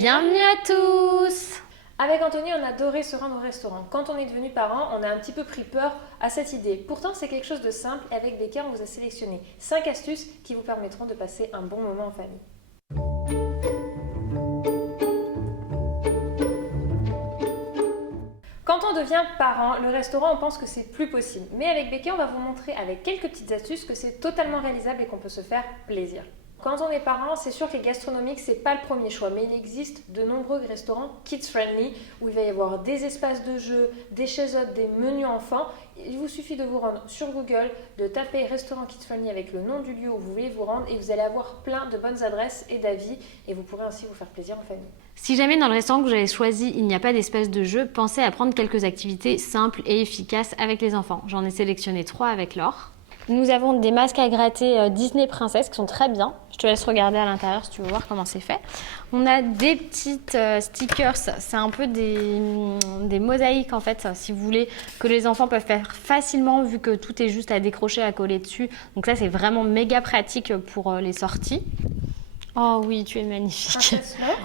Bienvenue à tous! Avec Anthony, on adorait se rendre au restaurant. Quand on est devenu parents, on a un petit peu pris peur à cette idée. Pourtant, c'est quelque chose de simple et avec Becca, on vous a sélectionné 5 astuces qui vous permettront de passer un bon moment en famille. Quand on devient parent, le restaurant, on pense que c'est plus possible. Mais avec Becca, on va vous montrer avec quelques petites astuces que c'est totalement réalisable et qu'on peut se faire plaisir. Quand on est parent, c'est sûr que les gastronomiques, c'est pas le premier choix, mais il existe de nombreux restaurants kids-friendly où il va y avoir des espaces de jeu, des chaises hautes, des menus enfants. Il vous suffit de vous rendre sur Google, de taper restaurant kids-friendly avec le nom du lieu où vous voulez vous rendre et vous allez avoir plein de bonnes adresses et d'avis et vous pourrez ainsi vous faire plaisir en famille. Si jamais dans le restaurant que vous avez choisi, il n'y a pas d'espace de jeu, pensez à prendre quelques activités simples et efficaces avec les enfants. J'en ai sélectionné 3 avec Laure. Nous avons des masques à gratter Disney Princess qui sont très bien. Je te laisse regarder à l'intérieur si tu veux voir comment c'est fait. On a des petites stickers, c'est un peu des mosaïques en fait, si vous voulez, que les enfants peuvent faire facilement vu que tout est juste à décrocher, à coller dessus. Donc ça c'est vraiment méga pratique pour les sorties. Oh oui, tu es magnifique.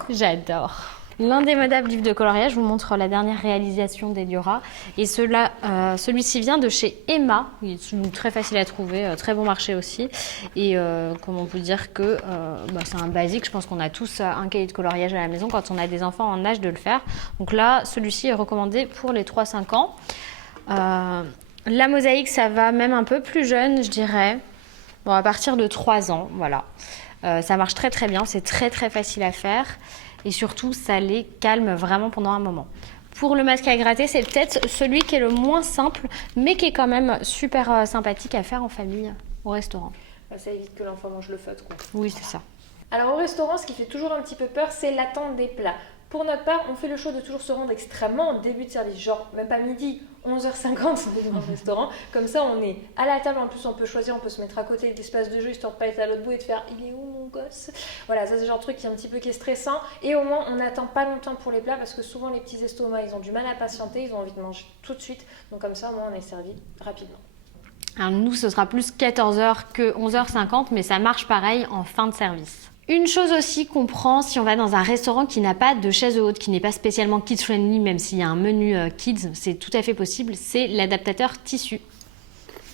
J'adore. L'indémodable livre de coloriage, je vous montre la dernière réalisation d'Eliora. Et celui-ci vient de chez Emma. Il est très facile à trouver, très bon marché aussi. Et comment on peut dire que c'est un basique. Je pense qu'on a tous un cahier de coloriage à la maison quand on a des enfants en âge de le faire. Donc là, celui-ci est recommandé pour les 3-5 ans. La mosaïque, ça va même un peu plus jeune, je dirais. Bon, à partir de 3 ans, voilà. Ça marche très très bien, c'est très très facile à faire. Et surtout, ça les calme vraiment pendant un moment. Pour le masque à gratter, c'est peut-être celui qui est le moins simple, mais qui est quand même super sympathique à faire en famille au restaurant. Ça évite que l'enfant mange le feutre, quoi. Oui, c'est ça. Alors au restaurant, ce qui fait toujours un petit peu peur, c'est l'attente des plats. Pour notre part, on fait le choix de toujours se rendre extrêmement en début de service, genre même pas midi, 11h50 on est dans le restaurant. Comme ça, on est à la table, en plus on peut choisir, on peut se mettre à côté de l'espace de jeu, histoire de pas être à l'autre bout et de faire « il est où mon gosse ?» Voilà, ça c'est le genre de truc qui est un petit peu stressant. Et au moins, on n'attend pas longtemps pour les plats parce que souvent les petits estomacs, ils ont du mal à patienter, ils ont envie de manger tout de suite. Donc comme ça, au moins, on est servi rapidement. Alors nous, ce sera plus 14h que 11h50, mais ça marche pareil en fin de service. Une chose aussi qu'on prend si on va dans un restaurant qui n'a pas de chaise haute, qui n'est pas spécialement kids-friendly, même s'il y a un menu kids, c'est tout à fait possible, c'est l'adaptateur tissu.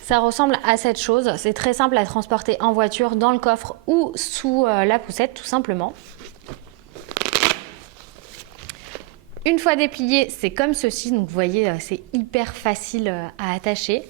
Ça ressemble à cette chose, c'est très simple à transporter en voiture, dans le coffre ou sous la poussette tout simplement. Une fois déplié, c'est comme ceci, donc vous voyez, c'est hyper facile à attacher.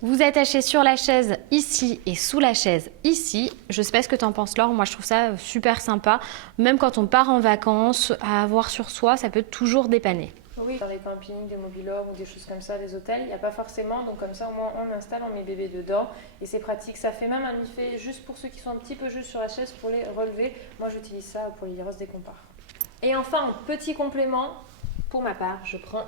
Vous attachez sur la chaise ici et sous la chaise ici. Je sais pas ce que tu en penses Laure, moi je trouve ça super sympa. Même quand on part en vacances, à avoir sur soi, ça peut toujours dépanner. Oui, dans les campings, des mobilhommes ou des choses comme ça, des hôtels, il n'y a pas forcément. Donc comme ça, au moins on installe, on met bébé dedans et c'est pratique. Ça fait même un effet juste pour ceux qui sont un petit peu juste sur la chaise pour les relever. Moi j'utilise ça pour les virus dès qu'on part. Et enfin, en petit complément, pour ma part, je prends...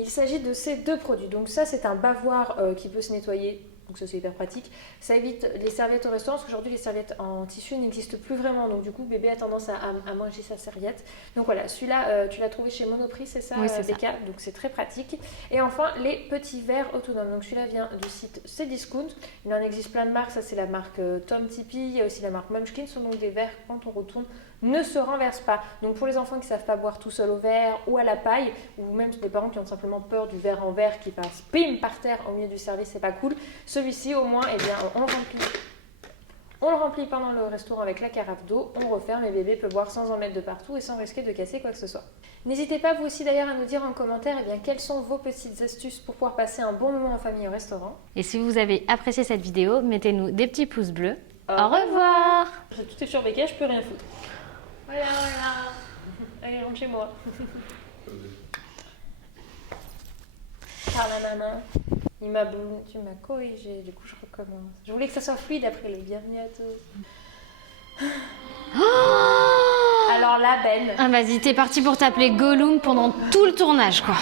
Il s'agit de ces 2 produits. Donc ça, c'est un bavoir qui peut se nettoyer. Donc ça, c'est hyper pratique. Ça évite les serviettes au restaurant parce qu'aujourd'hui, les serviettes en tissu n'existent plus vraiment. Donc du coup, bébé a tendance à manger sa serviette. Donc voilà, celui-là, tu l'as trouvé chez Monoprix, c'est ça, oui, c'est Becca. Donc c'est très pratique. Et enfin, les petits verres autonomes. Donc celui-là vient du site Cdiscount. Il en existe plein de marques. Ça, c'est la marque Tom Tipi. Il y a aussi la marque Munchkin. Ce sont donc des verres quand on retourne ne se renverse pas. Donc pour les enfants qui ne savent pas boire tout seul au verre ou à la paille, ou même des parents qui ont simplement peur du verre en verre qui passe pim par terre au milieu du service, c'est pas cool. Celui-ci au moins, eh bien, on le remplit pendant le restaurant avec la carafe d'eau, on referme et bébé peut boire sans en mettre de partout et sans risquer de casser quoi que ce soit. N'hésitez pas vous aussi d'ailleurs à nous dire en commentaire eh bien, quelles sont vos petites astuces pour pouvoir passer un bon moment en famille au restaurant. Et si vous avez apprécié cette vidéo, mettez-nous des petits pouces bleus. Au revoir. Tout est sur Becca, je peux rien foutre. Voilà. Allez, rentre chez moi. Par la maman. Tu m'as corrigé, du coup je recommence. Je voulais que ça soit fluide après le bienvenue à tous. Oh Alors là, Ben. Ah vas-y, t'es parti pour t'appeler Gollum pendant tout le tournage quoi.